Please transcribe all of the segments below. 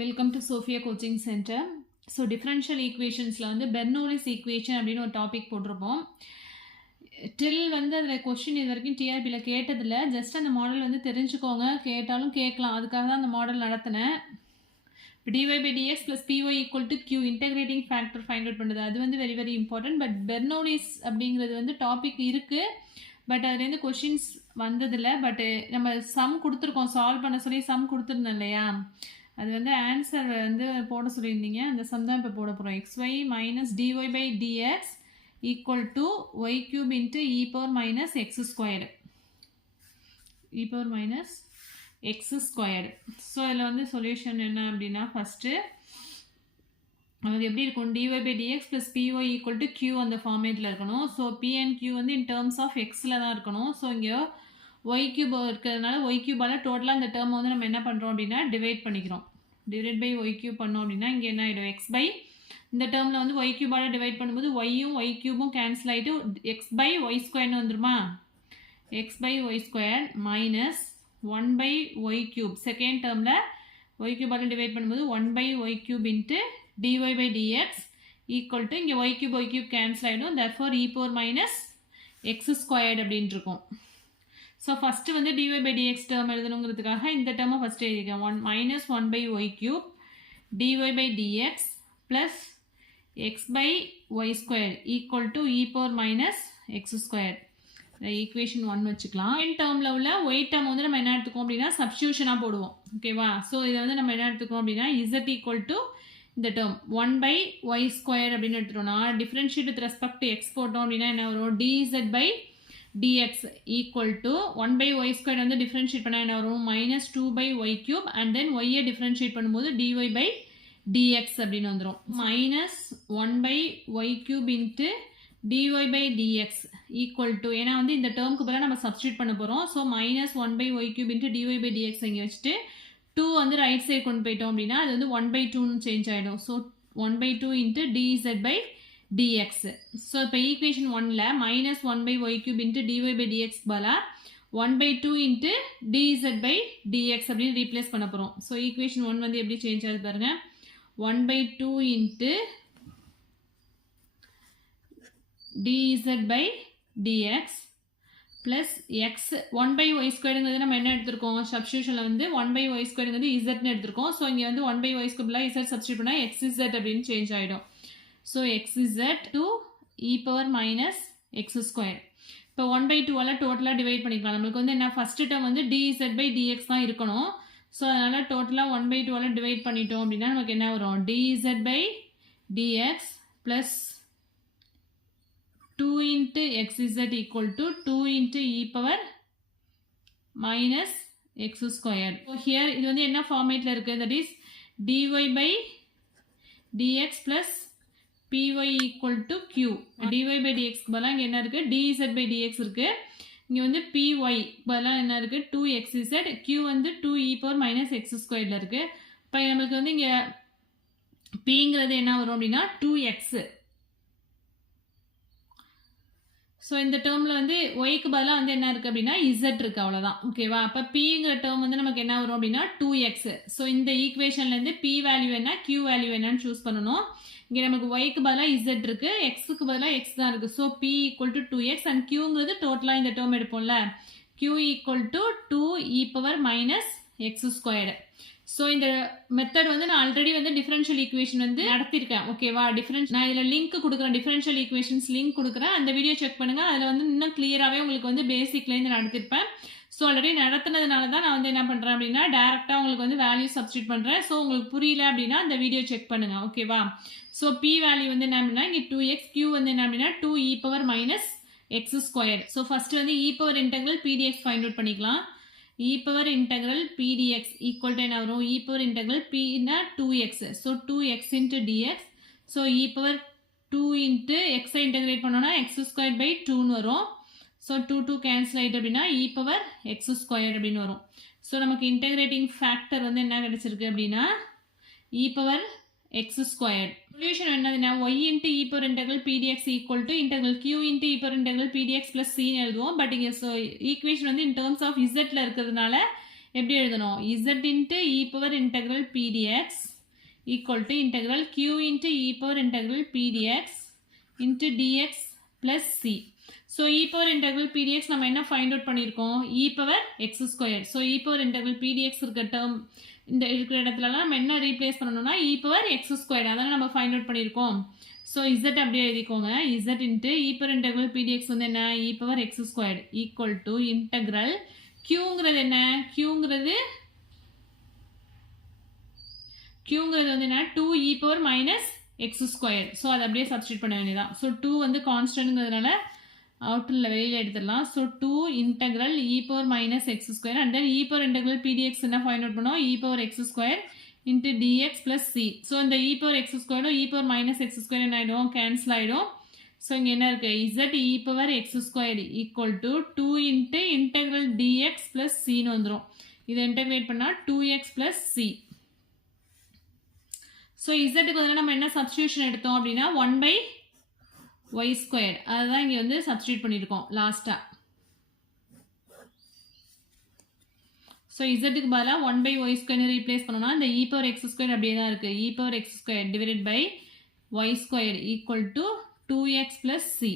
Welcome to Sophia coaching centre. So differential ஈக்குவேஷன்ஸில் வந்து Bernoulli's equation அப்படின்னு ஒரு டாபிக் போட்டிருப்போம். அதில் கொஸ்டின் இது வரைக்கும் டிஆர்பியில் கேட்டதில்லை. ஜஸ்ட் அந்த மாடல் வந்து தெரிஞ்சுக்கோங்க, கேட்டாலும் கேட்கலாம். அதுக்காக தான் அந்த மாடல் நடத்தினேன். dy by dx plus py equal to q integrating factor find out பண்ணுறது அது வந்து very very important. But Bernoulli's அப்படிங்கிறது வந்து டாபிக் இருக்குது, பட் அதுலேருந்து கொஷின்ஸ் வந்ததில்லை. பட்டு நம்ம சம் கொடுத்துருக்கோம், சால்வ் பண்ண சொல்லி சம் கொடுத்துருந்தோம் இல்லையா? அது வந்து ஆன்சர் வந்து போட சொல்லியிருந்தீங்க. அந்த சம் தான் இப்போ போட போகிறோம். xy minus dy by dx equal to y cube into e power minus x squared. e power minus x squared. So அதில் வந்து சொல்யூஷன் என்ன அப்படின்னா, ஃபஸ்ட்டு நமக்கு எப்படி இருக்கும், dy by dx plus py equal to q அந்த ஃபார்மேட்டில் இருக்கணும். ஸோ p and q வந்து இன் டேர்ம்ஸ் ஆஃப் எக்ஸில் தான் இருக்கணும். ஸோ இங்கே ஒய் கியூப் இருக்கிறதுனால ஒய் கியூபால் டோட்டலாக இந்த டேர்ம் வந்து நம்ம என்ன பண்ணுறோம் அப்படின்னா டிவைட் பண்ணிக்கிறோம். டிவைட் பை ஒய் கியூப் பண்ணோம் அப்படின்னா இங்கே என்ன ஆகிடும், எக்ஸ் பை இந்த டேர்மில் வந்து ஒய் கியூபால் டிவைட் பண்ணும்போது ஒய்யும் ஒய் கியூபும் கேன்சல் ஆகிட்டு எக்ஸ் பை ஒய் ஸ்கொயர்னு வந்துருமா? X by y square minus 1 by y cube second டேர்மில் ஒய் கியூபால் டிவைட் பண்ணும்போது 1 by y cube into dy by dx equal to இங்கே ஒய் கியூப் கேன்சல் ஆகிடும். therefore e power minus x squared அப்படின்ட்டு இருக்கும். So first வந்து dy by dx term எழுதணுங்கிறதுக்காக இந்த டேர்மை ஃபஸ்ட்டு எழுதிக்கேன். 1 by y cube dy by dx plus x by y squared equal to e power minus x squared. Equation 1 வச்சுக்கலாம். என் டேர்மில் உள்ள ஒய் டேர்ம் வந்து நம்ம என்ன எடுத்துக்கோம் அப்படின்னா சப்ஸ்டியூஷனாக போடுவோம். ஓகேவா? ஸோ இதை வந்து நம்ம என்ன எடுத்துக்கோம் அப்படின்னா z ஈக்குவல் டு இந்த டேர்ம் 1 by y squared அப்படின்னு எடுத்துட்டோம்னா differentiate with respect to x போட்டோம் அப்படின்னா என்ன வரும், dz by dx equal to 1 by y squared வந்து differentiate பண்ணா என்ன வரும், minus 2 by y cube and then y differentiate பண்ணும்போது dy by dx அப்படின்னு வந்துரும். minus 1 by y cube into dy by dx equal to ஏன்னா வந்து இந்த டேர்முக்கு பதிலாக நம்ம சப்ஸ்டியூட் பண்ண போகிறோம். So minus 1 by y cube into dy by dx இங்கே வச்சுட்டு 2 வந்து ரைட் சைடு கொண்டு போயிட்டோம் அப்படின்னா அது வந்து 1 by 2ன்னு சேஞ்ச் ஆகிடும். So 1 by 2 into dz by dx. So இப்போ ஈக்குவேஷன் 1ல் minus 1 by y cube into dy by dx பதிலாக 1 by 2 into dz by dx அப்படின்னு ரீப்ளேஸ் பண்ண போகிறோம். ஸோ ஈக்குவேஷன் 1 வந்து எப்படி சேஞ்ச் ஆகுது பாருங்க, 1 by 2 into dz by dx plus x 1 by y ஸ்கொயருங்கிறது நம்ம என்ன எடுத்திருக்கோம், சப்ஸ்டியூஷனில் வந்து 1 by y ஸ்கொயருங்கிறது zன்னு எடுத்திருக்கோம். ஸோ இங்கே வந்து 1 by y square z substitute பண்ணால் xz அப்படின்னு சேஞ்ச் ஆகிடும். So xz to e power minus x square. இப்போ 1 by 2 ஆல் டோட்டலாக டிவைட் பண்ணிக்கலாம். நம்மளுக்கு வந்து என்ன, ஃபஸ்ட்டு டேர்ம் வந்து dz by dx தான் இருக்கணும். ஸோ அதனால் டோட்டலாக 1 by 2 ஆல் டிவைட் பண்ணிட்டோம் அப்படின்னா நமக்கு என்ன வரும், dz by dx plus 2 into xz equal to 2 into e power minus x squared. So here இது வந்து என்ன ஃபார்மேட்டில் இருக்குது, that is dy by dx plus py equal to q. dy by dx பதிலாக இங்கே என்ன இருக்குது, dz by dx இருக்குது. இங்கே வந்து py பதிலாக என்ன இருக்குது, 2xz. q வந்து 2 e power minus x squaredல இருக்குது. இப்போ நம்மளுக்கு வந்து இங்கே pங்கிறது என்ன வரும் அப்படின்னா 2x. ஸோ இந்த டேர்மில் வந்து ஒய்க்கு பதிலாக வந்து என்ன இருக்குது அப்படின்னா z இருக்குது, அவ்வளோதான். ஓகேவா? அப்போ பிங்கிற டேர்ம் வந்து நமக்கு என்ன வரும் அப்படின்னா 2x. ஸோ இந்த ஈக்குவேஷன்லேருந்து p வேல்யூ என்ன, q வேல்யூ என்னன்னு சூஸ் பண்ணணும். இங்கே நமக்கு ஒய்க்கு பதிலாக z இருக்குது, எக்ஸுக்கு பதிலாக x தான் இருக்குது. So p equal to 2x and qங்கிறது டோட்டலாக இந்த டேர்ம் எடுப்போம்ல, q equal to 2 e power minus x squared. So இந்த மெத்தட் வந்து நான் ஆல்ரெடி வந்து டிஃபரன்ஷியல் ஈக்குவேஷன் வந்து நடத்திருக்கேன். ஓகேவா? நான் இதில் லிங்க் கொடுக்குறேன், டிஃபரன்ஷியல் ஈக்குவேஷன்ஸ் லிங்க் கொடுக்குறேன், அந்த வீடியோ செக் பண்ணுங்கள். அதில் வந்து இன்னும் கிளியராகவே உங்களுக்கு வந்து பேசிக்லேருந்து நடத்திருப்பேன். ஸோ ஆல்ரெடி நடத்தினதுனால தான் நான் வந்து என்ன பண்ணுறேன் அப்படின்னா டேரெக்டாக உங்களுக்கு வந்து வேல்யூ சப்ஸ்டியூட் பண்ணுறேன். ஸோ உங்களுக்கு புரியல அப்படின்னா அந்த வீடியோ செக் பண்ணுங்கள். ஓகேவா? ஸோ p வேல்யூ வந்து என்ன அப்படின்னா இங்கே 2x, q வந்து என்ன அப்படின்னா 2 e power minus X square. So first வந்து e power integral pdx find out பண்ணிக்கலாம். e power integral pdx equal to என்ன வரும், e power integral p னா 2x. So 2x into dx. So e power 2 into x integrate பண்ணோன்னா x squared by 2ன்னு வரும். So 2 cancel ஆகிட்டு அப்படின்னா e power x squared அப்படின்னு வரும். ஸோ நமக்கு இன்டெகிரேட்டிங் ஃபேக்டர் வந்து என்ன கிடைச்சிருக்கு அப்படின்னா e power x squared. Solution என்னதுன்னா y into e power integral pdx equal to integral q into e power integral pdx plus c எழுதுவோம். பட் இங்கே ஈக்குவேஷன் வந்து in terms of zல இருக்கிறதுனால எப்படி எழுதணும் z into e power integral p dx equal to integral q into e power integral p dx into dx plus c. So e power integral p dx நம்ம என்ன find out பண்ணியிருக்கோம் e power x squared. So e power integral p dx இருக்க term இந்த இருக்கிற இடத்துலலாம் நம்ம என்ன replace பண்ணணும்னா e power x squared அதான நம்ம find out பண்ணியிருக்கோம். So z அப்படியே எழுதிக்கோங்க z into e power integral p dx வந்து என்ன e power x squared equal to integral qங்கிறது என்ன qங்கிறது வந்து என்ன 2 e power minus x squared. So அதை அப்படியே சப்ஸ்டிட் பண்ண வேண்டியதான். So 2 வந்து கான்ஸ்டன்ட்ங்கிறதுனால அவுட்டரில் வெளியில் எடுத்துடலாம். So 2 integral e power minus x square and then e power integral p dx என்ன ஃபைண்ட் அவுட் பண்ணோம் e power x square into dx plus c. So இந்த e power x square e power minus x square என்ன ஆகிடும் cancel ஆகிடும். So இங்கே என்ன இருக்குது z e power x square equal to 2 into integral dx plus cன்னு வந்துடும். இதை integrate பண்ணால் 2x plus c. ஸோ zக்கு வந்து நம்ம என்ன சப்ஸ்டியூஷன் எடுத்தோம் அப்படின்னா 1 by y squared அதுதான் இங்கே வந்து சப்ஸ்டியூட் பண்ணியிருக்கோம் லாஸ்ட்டாக. ஸோ இசட்டுக்கு பதிலாக 1 by y squared ரீப்ளேஸ் பண்ணோம்னா இந்த e power x squared அப்படியே தான் இருக்குது e power x squared divided by y squared equal to 2x plus c.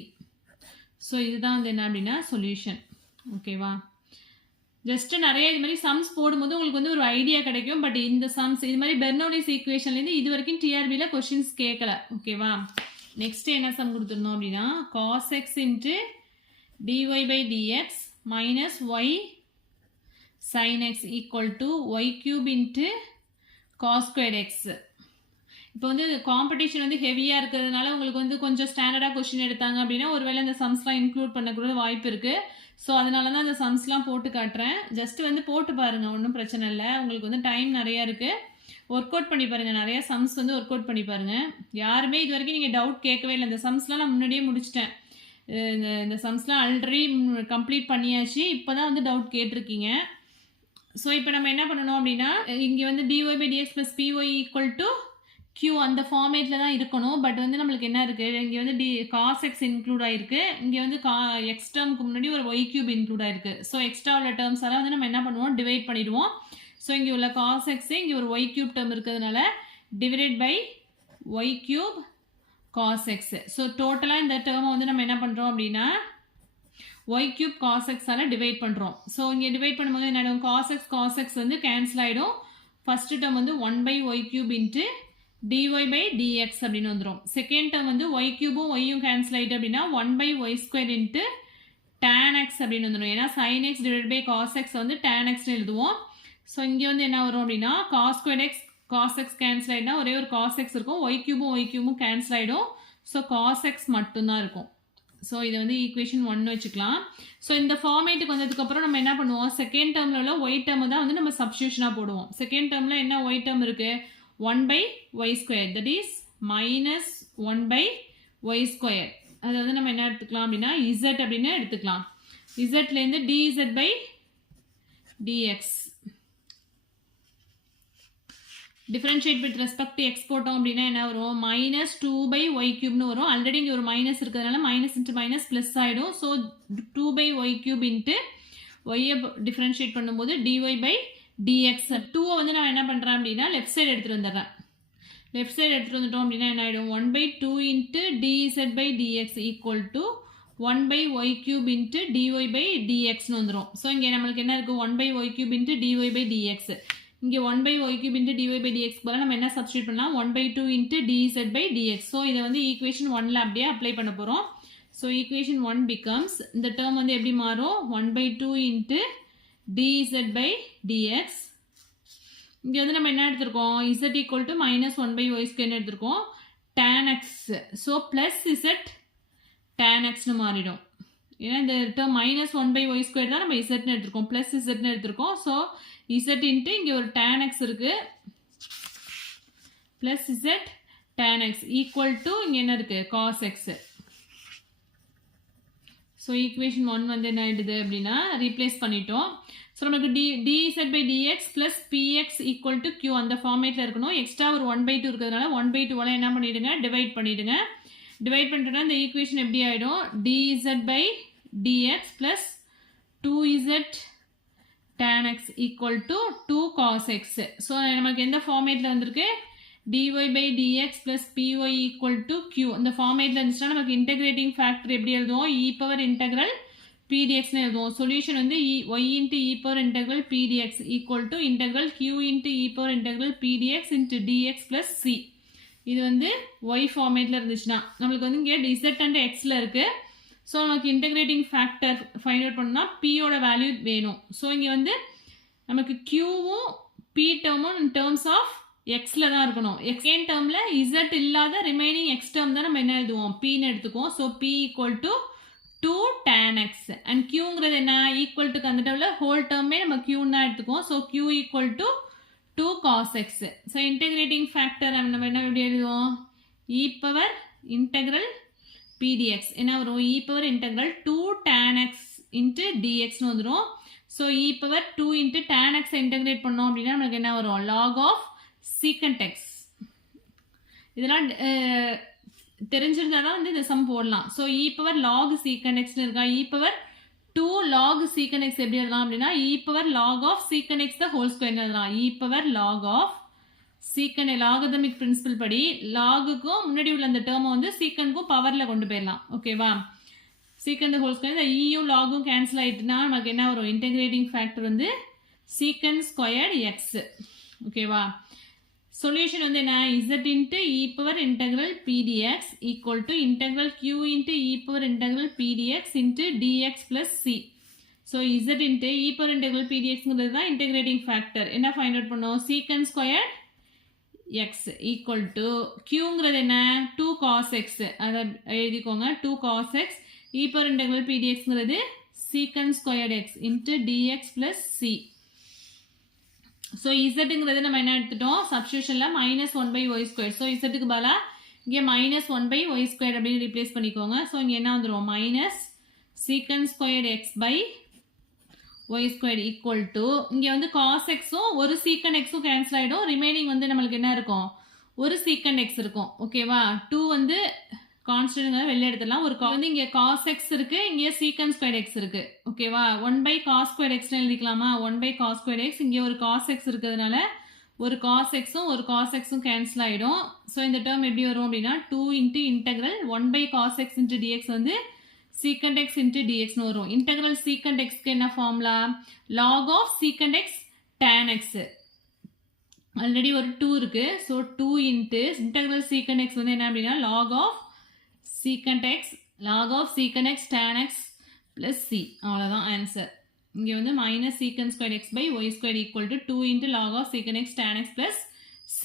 So இதுதான் வந்து என்ன அப்படின்னா சொல்யூஷன். ஓகேவா ஜஸ்ட்டு நிறைய இது மாதிரி சம்ஸ் போடும்போது உங்களுக்கு வந்து ஒரு ஐடியா கிடைக்கும். பட் இந்த சம்ஸ் இது மாதிரி பெர்னோலிஸ் ஈக்குவேஷன்லேருந்து இது வரைக்கும் டிஆர்பியில் கொஷின்ஸ் கேட்கல. ஓகேவா நெக்ஸ்ட் என்ன சம் கொடுத்துருந்தோம் அப்படின்னா cos x into dy by dx minus y sin x equal to y cube into cos squared x. இப்போ வந்து காம்படிஷன் வந்து ஹெவியாக இருக்கிறதுனால உங்களுக்கு வந்து கொஞ்சம் ஸ்டாண்டர்டாக கொஷின் எடுத்தாங்க அப்படின்னா ஒருவேளை இந்த சம்ஸ்லாம் இன்க்ளூட் பண்ணக்கூட வாய்ப்பு இருக்குது. ஸோ அதனால தான் அந்த சம்ஸ்லாம் போட்டு காட்டுறேன். ஜஸ்ட் வந்து போட்டு பாருங்கள் ஒன்றும் பிரச்சனை இல்லை. உங்களுக்கு வந்து டைம் நிறையா இருக்குது ஒர்க் அவுட் பண்ணி பாருங்கள். நிறையா சம்ஸ் வந்து ஒர்க் அவுட் பண்ணி பாருங்கள். யாருமே இது வரைக்கும் நீங்கள் டவுட் கேட்கவே இல்லை. இந்த சம்ஸ்லாம் நான் முன்னாடியே முடிச்சிட்டேன். இந்த சம்ஸ்லாம் ஆல்ரெடி கம்ப்ளீட் பண்ணியாச்சு. இப்போ தான் வந்து டவுட் கேட்டிருக்கீங்க. ஸோ இப்போ நம்ம என்ன பண்ணணும் அப்படின்னா இங்கே வந்து dy by dx plus py equal to q அந்த ஃபார்மேட்டில் தான் இருக்கணும். பட் வந்து நம்மளுக்கு என்ன இருக்குது இங்கே வந்து cos x இன்க்ளூட் ஆகிருக்கு. இங்கே வந்து எக்ஸ் டேர்முக்கு முன்னாடி ஒரு y cube இன்க்ளூட் ஆகிருக்கு. ஸோ எக்ஸ்ட்ரா உள்ள டேர்ம்ஸ் எல்லாம் வந்து நம்ம என்ன பண்ணுவோம் டிவைட் பண்ணிடுவோம். ஸோ இங்கே உள்ள cos x இங்கே ஒரு y cube டேர்ம் இருக்கிறதுனால divide by y cube cos x. So டோட்டலாக இந்த டேர்மை வந்து நம்ம என்ன பண்ணுறோம் அப்படின்னா y cube cos x all divide பண்ணுறோம். ஸோ இங்கே டிவைட் பண்ணும்போது என்ன ஆகிடும் cos x வந்து கேன்சல் ஆகிடும். ஃபஸ்ட்டு டேர்ம் வந்து 1 by y cube into dy by dx அப்படின்னு வந்துடும். செகண்ட் டேர்ம் வந்து y cube-ம் y-யும் கேன்சல் ஆகிட்டு அப்படின்னா 1 by y square into tan x அப்படின்னு வந்துடும். ஏன்னா sin x divided by cos x வந்து tan x எழுதுவோம். ஸோ இங்கே வந்து என்ன வரும் அப்படின்னா cos squared x cos x cancel ஆகிடுனா ஒரே ஒரு cos x இருக்கும். y cube-ம் கேன்சல் ஆகிடும். ஸோ cos x மட்டும்தான் இருக்கும். ஸோ இதை வந்து ஈக்குவேஷன் 1 வச்சுக்கலாம். ஸோ இந்த ஃபார்மேட்டுக்கு வந்ததுக்கப்புறம் நம்ம என்ன பண்ணுவோம் செகண்ட் டேர்மில் உள்ள y டேர்மை தான் வந்து நம்ம சப்ஸ்டியூஷனாக போடுவோம். செகண்ட் டேர்மில் என்ன y டேர்ம் இருக்குது 1 by y squared that is minus 1 by y squared. அதை வந்து நம்ம என்ன எடுத்துக்கலாம் அப்படின்னா z அப்படின்னு எடுத்துக்கலாம். zலேருந்து dz by dx differentiate with respect to x போட்டோம் அப்படின்னா என்ன வரும் மைனஸ் 2 by y cube வரும். ஆல்ரெடி இங்கே ஒரு மைனஸ் இருக்கிறதுனால மைனஸ் இன்ட்டு மைனஸ் ப்ளஸ் ஆகிடும். So 2 by y cube into ஒய்யை டிஃபரன்ஷியேட் பண்ணும்போது dy by dx. 2-ஐ வந்து நான் என்ன பண்ணுறேன் அப்படின்னா லெஃப்ட் சைடு எடுத்துகிட்டு வந்துடுறேன். லெஃப்ட் சைடு எடுத்துகிட்டு வந்துட்டோம் அப்படின்னா என்ன ஆகிடும் 1 by 2 into dz by dx equal to 1 by y cube into dy by dxன்னு வந்துடும். ஸோ இங்கே நம்மளுக்கு என்ன இருக்குது 1 by y cube into dy by dx. இங்கே 1 by y cube into dy by dx போல நம்ம என்ன சப்ஸ்டியூட் பண்ணலாம் 1 by 2 into dz by dx. So இதை வந்து ஈக்குவேஷன் 1ல் அப்படியே அப்ளை பண்ண போகிறோம். ஸோ ஈக்குவேஷன் 1 becomes இந்த டேர்ம் வந்து எப்படி மாறும் 1 by 2 into dz by dx. இங்கே வந்து நம்ம என்ன எடுத்திருக்கோம் z equal to minus 1 by y square எடுத்திருக்கோம் tan x. So plus z tan xன்னு மாறிடும். ஏன்னா இந்த term minus 1 by y square தான் நம்ம zன்னு எடுத்திருக்கோம் ப்ளஸ் zன்னு எடுத்திருக்கோம். ஸோ z இன்ட்டு இங்கே ஒரு tan x இருக்குது plus z tan x equal to இங்கே என்ன இருக்குது cos x. ஸோ ஈக்குவேஷன் 1 வந்து என்ன ஆகிடுது அப்படின்னா ரீப்ளேஸ் பண்ணிட்டோம். ஸோ நமக்கு dz by dx plus px equal to q அந்த ஃபார்மேட்டில் இருக்கணும். எக்ஸ்ட்ரா ஒரு 1 by 2 இருக்கிறதுனால 1 by 2 என்ன பண்ணிவிடுங்க டிவைட் பண்ணிவிடுங்க. டிவைட் பண்ணிட்டோன்னா இந்த ஈக்குவேஷன் எப்படி ஆகிடும் dz by dx plus 2z tan x equal to 2 cos x. So நமக்கு எந்த ஃபார்மேட்டில் வந்திருக்கு dy by dx plus py equal to q. இந்த ஃபார்மேட்டில் இருந்துச்சுன்னா நமக்கு இன்டெகிரேட்டிங் ஃபேக்டர் எப்படி எழுதுவோம் e பவர் இன்டெக்ரல் pdxன்னு எழுதுவோம். சொல்யூஷன் வந்து y into e power integral pdx equal to integral q into e power integral pdx into dx plus c. இது வந்து y ஃபார்மேட்டில் இருந்துச்சுன்னா நம்மளுக்கு வந்து இங்கே z and xல இருக்குது. ஸோ நமக்கு இன்டெகிரேட்டிங் ஃபேக்டர் ஃபைண்ட் அவுட் பண்ணால் பியோட வேல்யூ வேணும். ஸோ இங்கே வந்து நமக்கு க்யூவும் பி டேர்மும் இன் டேர்ம்ஸ் ஆஃப் எக்ஸில் தான் இருக்கணும். எக்ஸ்ஏன் டேர்மில் இசட் இல்லாத ரிமைனிங் எக்ஸ் டேர்ம் தான் நம்ம என்ன எழுதுவோம் பின்னு எடுத்துக்குவோம். So p equal to 2 tan x and க்யூங்கிறது என்ன ஈக்குவல் டு அந்த டேர்மில் ஹோல் டேர்மே நம்ம க்யூன்னு தான் எடுத்துக்குவோம். So Q equal to 2 cos x. So integrating factor நம்ம என்ன எப்படி எழுதுவோம் இ பவர் இன்டெக்ரல் pdx என்ன வரும் e power integral 2 tan x into dx னு வந்துரும். So e power 2 into tan x integrate பண்ணோம் அப்படின்னா நமக்கு என்ன வரும் log of secant x. இதெல்லாம் தெரிஞ்சிருந்தா தான் வந்து இந்த சம் போடலாம். So e power log secant x இருக்கா e power 2 log secant x எப்படி எழுதலாம் அப்படின்னா e power log of secant x the whole square எழுதலாம். e power log of சீக்கன் லாகதமிக் பிரின்சிபல் படி லாகுக்கும் முன்னாடி உள்ள அந்த டேர்மை வந்து சீக்கனுக்கும் பவரில் கொண்டு போயிடலாம். ஓகேவா சீக்கன் ஹோல் ஸ்கொயர் இந்த ஈயும் லாகும் கேன்சல் ஆகிட்டுனா நமக்கு என்ன வரும் இன்டெகிரேட்டிங் ஃபேக்டர் வந்து சீக்கன் ஸ்கொயர்ட் எக்ஸ். ஓகேவா சொல்யூஷன் வந்து என்ன z into e power integral p dx equal to integral q into e power integral p dx into dx plus c. So z into e power integral பிடிஎக்ஸ்ங்கிறது தான் இன்டெகிரேட்டிங் ஃபேக்டர். என்ன find out பண்ணோம் secant squared x equal to qங்கிறது என்ன 2 cos x அதை எழுதிக்கோங்க 2 cos x e power integral pdxங்கிறது secant squared x into dx plus c. So zங்கிறது நம்ம என்ன எடுத்துட்டோம் சப்ஸ்டியூஷனில் -1 by y squared. ஸோ zக்கு பதிலாக இங்கே -1 by y squared அப்படின்னு ரீப்ளேஸ் பண்ணிக்கோங்க. ஸோ இங்கே என்ன வந்துடும் minus secant squared x by y squared equal to இங்கே வந்து cos xும் ஒரு secant xும் கேன்சல் ஆகிடும். ரிமைனிங் வந்து நம்மளுக்கு என்ன இருக்கும் ஒரு secant x இருக்கும். ஓகேவா 2 வந்து கான்ஸ்டன்ட் வெளில எடுத்துடலாம். ஒரு வந்து இங்கே cos x இருக்குது இங்கே secant squared x இருக்குது. ஓகேவா 1 by cos squared xன்னு எழுதிக்கலாமா 1 by cos squared x இங்கே ஒரு cos x இருக்கிறதுனால ஒரு cos xும் ஒரு cos xும் கேன்சல் ஆகிடும். ஸோ இந்த டேர்ம் எப்படி வரும் அப்படின்னா 2 into integral 1 by cos x into dx வந்து secant x into dx னு வரும். integral secant x க்கு என்ன formula log of secant x tan x. Already ஒரு 2 இருக்கு. So 2 into integral secant x வந்து என்ன அப்படின்னா log of secant x tan x plus c. அவ்வளோதான் ஆன்சர். இங்கே வந்து minus secant squared x by y squared equal to 2 into log of secant x tan x plus c.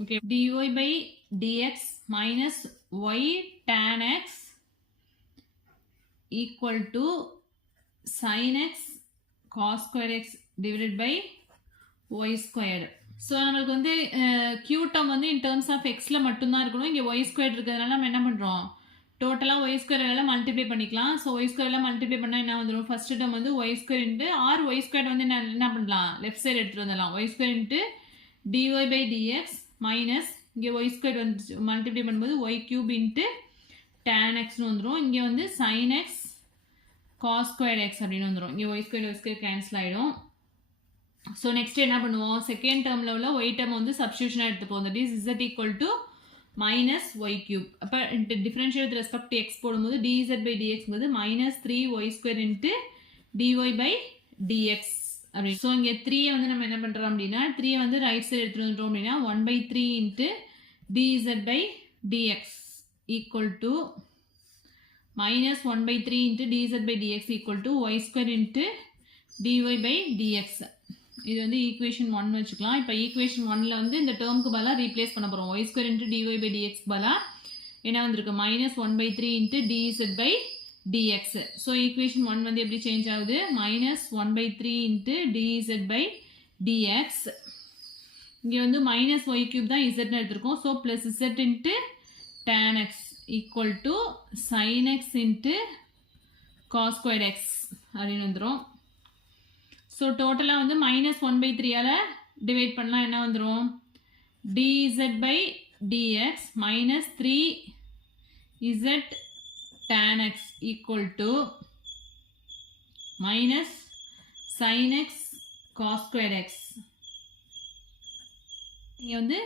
Okay. dy by dx minus y tan x equal to sin x cos square x divided by y squared. So நம்மளுக்கு வந்து q term வந்து in terms of xல மட்டும்தான் இருக்கணும். இங்கே y squared இருக்கிறதுனால நம்ம என்ன பண்ணுறோம் டோட்டலாக y squared எல்லாம் மல்டிப்ளை பண்ணிக்கலாம். ஸோ y squared எல்லாம் மல்டிப்ளை பண்ணால் என்ன வந்துடும் ஃபர்ஸ்ட் டேர்ம் வந்து y squared into or y squared வந்து என்ன பண்ணலாம் லெஃப்ட் சைடு எடுத்துகிட்டு வந்துடலாம். y squared into dy by dx minus இங்கே y squared வந்து மல்டிப்ளை பண்ணும்போது y cube இன்ட்டு tan xனு வந்துடும். இங்கே வந்து sin x cos squared x அப்படின்னு வந்துடும். இங்கே y squared கேன்சல் ஆகிடும். ஸோ நெக்ஸ்ட் என்ன பண்ணுவோம் செகண்ட் டேர்மில் உள்ள y டேர்ம் வந்து சப்ஸ்டியூஷனாக எடுத்துப்போம். That is z equal to minus y cube. அப்போ differential with respect to x போடும்போது dz by dxங்கிறது minus 3y square into dy by dx அப்படி. ஸோ இங்கே 3 வந்து நம்ம என்ன பண்ணுறோம் அப்படின்னா 3 வந்து ரைட் சைடு எடுத்துகிட்டு வந்துட்டோம் அப்படின்னா 1/3 into dz by dx equal to minus 1/3 into dz by dx equal to y square into dy by dx. இது வந்து ஈக்குவேஷன் 1 வச்சுக்கலாம். இப்போ ஈக்குவேஷன் 1ல் வந்து இந்த டேர்முக்கு பதிலாக ரீப்ளேஸ் பண்ண போகிறோம். y square into dy by dx பதிலாக என்ன வந்திருக்கு minus 1/3 into dz by dx. So equation 1 வந்து எப்படி சேஞ்ச் ஆகுது minus 1/3 into dz by dx. இங்கே வந்து minus y cube தான் zன்னு எடுத்திருக்கோம். So plus z into tan x equal to sin x into cos squared x அப்படின்னு வந்துடும். ஸோ டோட்டலாக வந்து -1/3ஆல் டிவைட் பண்ணலாம் என்ன வந்துடும் dz by dx minus 3z tan x equal to minus sin x cos squared x. இங்கே வந்து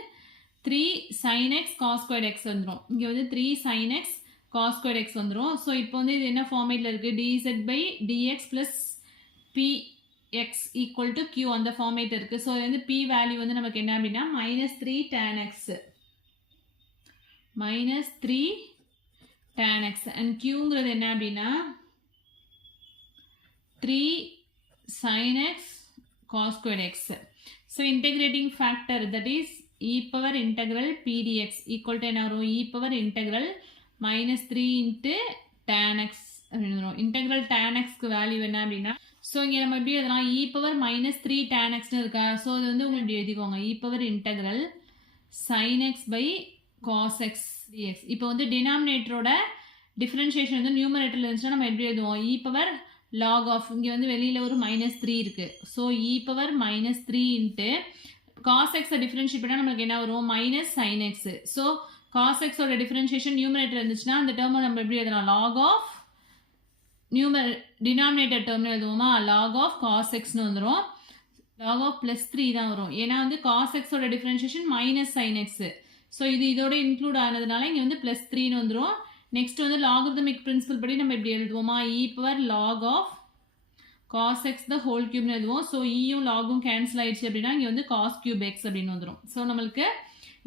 3 sin x cos squared x வந்துடும். இங்கே வந்து 3 sin x cos squared x வந்துடும். ஸோ இப்போ வந்து இது என்ன ஃபார்மேட்டில் இருக்குது, dz by dx plus px equal to q அந்த ஃபார்மேட் இருக்குது. ஸோ இது வந்து p வேல்யூ வந்து நமக்கு என்ன அப்படின்னா -3 tan x -3 tan x and qங்கிறது என்ன அப்படின்னா 3 sin x cos squared x. So integrating factor, that is e power integral p dx equal to என்ன வரும், e power integral -3 into tan x அப்படின்னு வரும். integral tan x க்கு value என்ன அப்படின்னா, so இங்கே நம்ம எப்படி எழுதலாம், e power -3 tan xன்னு இருக்கா. ஸோ அது வந்து உங்களுக்கு இப்படி எழுதிக்கோங்க, e power integral sin x by cos x dx. இப்போ வந்து டினாமினேட்டரோட டிஃப்ரென்ஷியேஷன் வந்து நியூமரேட்டரில் இருந்துச்சுன்னா நம்ம எப்படி எழுதுவோம், e power log of, இங்கே வந்து வெளியில் ஒரு -3 இருக்குது. So e power -3 into cos x differentiate பண்ணால் நமக்கு என்ன வரும், -sin x. So cos x ஓட டிஃப்ரென்ஷியேஷன் நியூமரேட்டர் இருந்துச்சுன்னா அந்த டேர்மை நம்ம எப்படி எழுதலாம், log of டினாமினேட்டர் டேர்ம்னு எழுதுவோமா, log of cos xன்னு வந்துடும். log of +3 தான் வரும், ஏன்னா வந்து cos x ஓட டிஃப்ரென்ஷியேஷன் -sin x. ஸோ இது இதோட இன்க்ளூட் ஆனதுனால இங்கே வந்து +3ன்னு வந்துடும். நெக்ஸ்ட் வந்து லாகரிதமிக் பிரின்சிபல் படி நம்ம இப்படி எழுதுவோமா, e power log of cos x the whole cubeன்னு எழுதுவோம். ஸோ ஈயும் லாகும் கேன்சல் ஆயிடுச்சு அப்படின்னா இங்கே வந்து cos cube x அப்படின்னு வந்துடும். ஸோ நம்மளுக்கு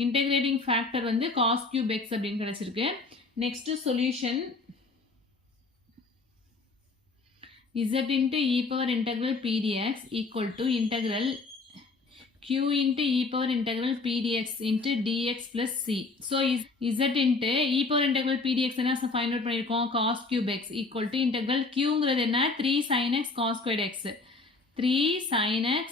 இன்டெகிரேட்டிங் ஃபேக்டர் வந்து cos cube x அப்படின்னு கிடைச்சிருக்கு. Next solution z into e power integral p dx equal to integral q into e power integral p dx into dx plus c. So z into e power integral p dx என்ன find out பண்ணியிருக்கோம், cos cube x equal to integral qங்கிறது என்ன, 3 sin x cos squared x. 3 sin x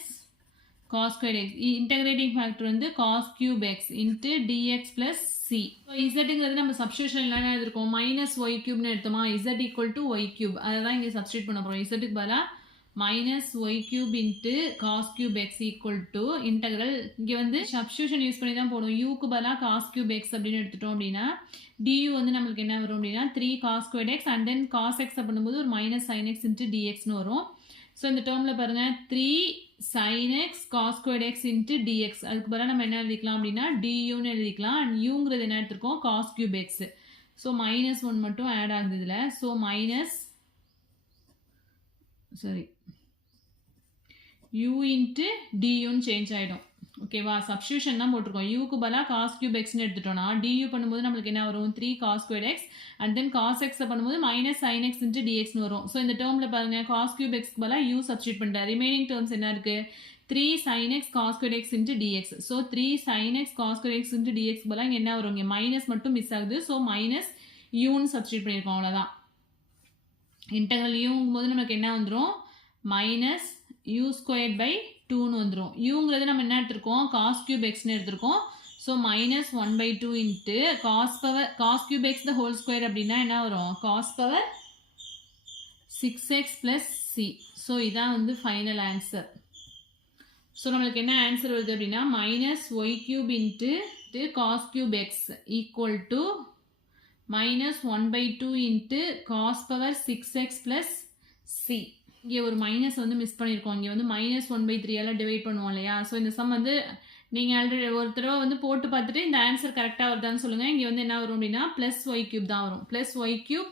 cos squared x. integrating factor வந்து cos cube x into dx plus c. So zங்கிறது நம்ம substitution என்ன எடுத்துருக்கோம், -y cube எடுத்தோமா, z equal to y cube. அதை தான் இங்கே substitute பண்ண போகிறோம். zக்கு பதிலாக -y cube into cos cube x equal to integral, இங்கே வந்து சப்ஸ்டியூஷன் யூஸ் பண்ணி தான் போடும், uக்கு பதிலாக cos cube x அப்படின்னு எடுத்துட்டோம் அப்படின்னா du வந்து நம்மளுக்கு என்ன வரும் அப்படின்னா 3 cos squared x and then cos x பண்ணும்போது ஒரு -sin x into dxன்னு வரும். ஸோ இந்த டேர்மில் பாருங்கள் 3 sin x cos squared x into dx, அதுக்கு பதிலாக நம்ம என்ன எழுதிக்கலாம் அப்படின்னா duன்னு எழுதிக்கலாம். அண்ட் uங்கிறது என்ன எடுத்துருக்கோம், cos cube x. ஸோ -1 மட்டும் ஆட் ஆகுது இதில். ஸோ u into duன்னு சேஞ்ச் ஆகிடும். ஓகேவா, சப்ஸ்டியூஷன் தான் போட்டிருக்கோம். யூக்கு பதிலாக cos cube xன்னு எடுத்துட்டோம்னா du பண்ணும்போது நம்மளுக்கு என்ன வரும், 3 cos squared x and then cos x பண்ணும்போது -sin x into dxன்னு வரும். ஸோ இந்த டேர்மில் பாருங்கள் cos cube xக்கு பதிலாக u சப்ஸ்டியூட் பண்ணிட்டேன். ரிமைனிங் டேர்ம்ஸ் என்ன இருக்குது, 3 sin x cos squared x into dx. So 3 sin x cos squared x into dx பதிலாக இங்கே என்ன வரும், இங்கே மைனஸ் மட்டும் மிஸ் ஆகுது. ஸோ -uன்னு சப்ஸ்டியூட் பண்ணியிருக்கோம், அவ்வளோதான். இன்டெக்ரல் uங்கும் போது நமக்கு என்ன வந்துடும், -u squared by 2ன்னு வந்துடும். uங்கிறது நம்ம என்ன எடுத்திருக்கோம், cos cube xன்னு எடுத்திருக்கோம். So -1/2 into cos cube x the whole square அப்படின்னா என்ன வரும், cos power 6x plus c. So இதான் வந்து ஃபைனல் ஆன்சர். ஸோ நம்மளுக்கு என்ன ஆன்சர் வருது அப்படின்னா -y cube into cos cube x equal to -1/2 into cos power 6x plus c. இங்கே ஒரு மைனஸ் வந்து மிஸ் பண்ணியிருக்கோம். இங்கே வந்து -1/3 டிவைட் பண்ணுவோம் இல்லையா. ஸோ இந்த சம் வந்து நீங்கள் ஆல்ரெடி ஒரு தடவை வந்து போட்டு பார்த்துட்டு இந்த ஆன்சர் கரெக்டாக வருதான்னு சொல்லுங்கள். இங்கே வந்து என்ன வரும் அப்படின்னா +y cube தான் வரும். +y cube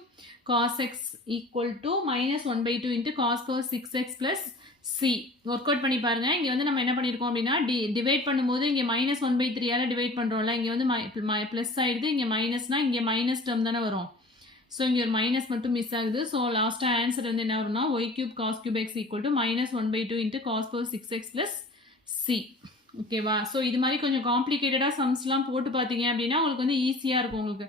cos x equal to -1/2 into cos power 6x plus c. Work out பண்ணி பாருங்கள். இங்கே வந்து நம்ம என்ன பண்ணியிருக்கோம் அப்படின்னா டிவைட் பண்ணும்போது இங்கே -1/3 டிவைட் பண்ணுறோம்ல, இங்கே வந்து ப்ளஸ் ஆகிடுது, இங்கே மைனஸ்னால் இங்கே மைனஸ் டேர்ம் தானே வரும். ஸோ இங்கே ஒரு மைனஸ் மட்டும் மிஸ் ஆகுது. ஸோ லாஸ்ட்டாக ஆன்சர் வந்து என்ன வரும்னா y cube cos cube x equal to -1/2 into cos power 6x plus c. ஓகேவா. ஸோ இது மாதிரி கொஞ்சம் காம்ப்ளிகேட்டடாக சம்ஸ்லாம் போட்டு பார்த்தீங்க அப்படின்னா உங்களுக்கு வந்து ஈஸியாக இருக்கும். உங்களுக்கு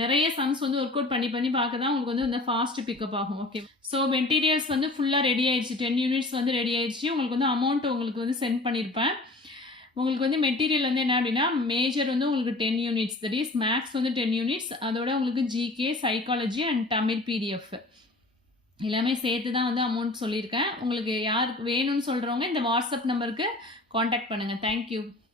நிறைய சம்ஸ் வந்து ஒர்க் அவுட் பண்ணி பார்க்க தான் உங்களுக்கு வந்து இந்த ஃபாஸ்ட் பிக்கப் ஆகும். ஓகே. ஸோ மெட்டீரியல்ஸ் வந்து ஃபுல்லாக ரெடி ஆயிடுச்சு, 10 யூனிட்ஸ் வந்து ரெடி ஆயிடுச்சு. உங்களுக்கு வந்து அமௌண்ட் உங்களுக்கு வந்து சென்ட் பண்ணியிருப்பேன். உங்களுக்கு வந்து மெட்டீரியல் வந்து என்ன அப்படின்னா மேஜர் வந்து உங்களுக்கு 10 யூனிட்ஸ், தட் இஸ் மேக்ஸ் வந்து 10 யூனிட்ஸ், அதோட உங்களுக்கு GK, psychology and Tamil PDF எல்லாமே சேர்த்து தான் வந்து அமௌண்ட் சொல்லியிருக்கேன். உங்களுக்கு யாருக்கு வேணும்னு சொல்கிறவங்க இந்த வாட்ஸ்அப் நம்பருக்கு காண்டாக்ட் பண்ணுங்கள். தேங்க்யூ.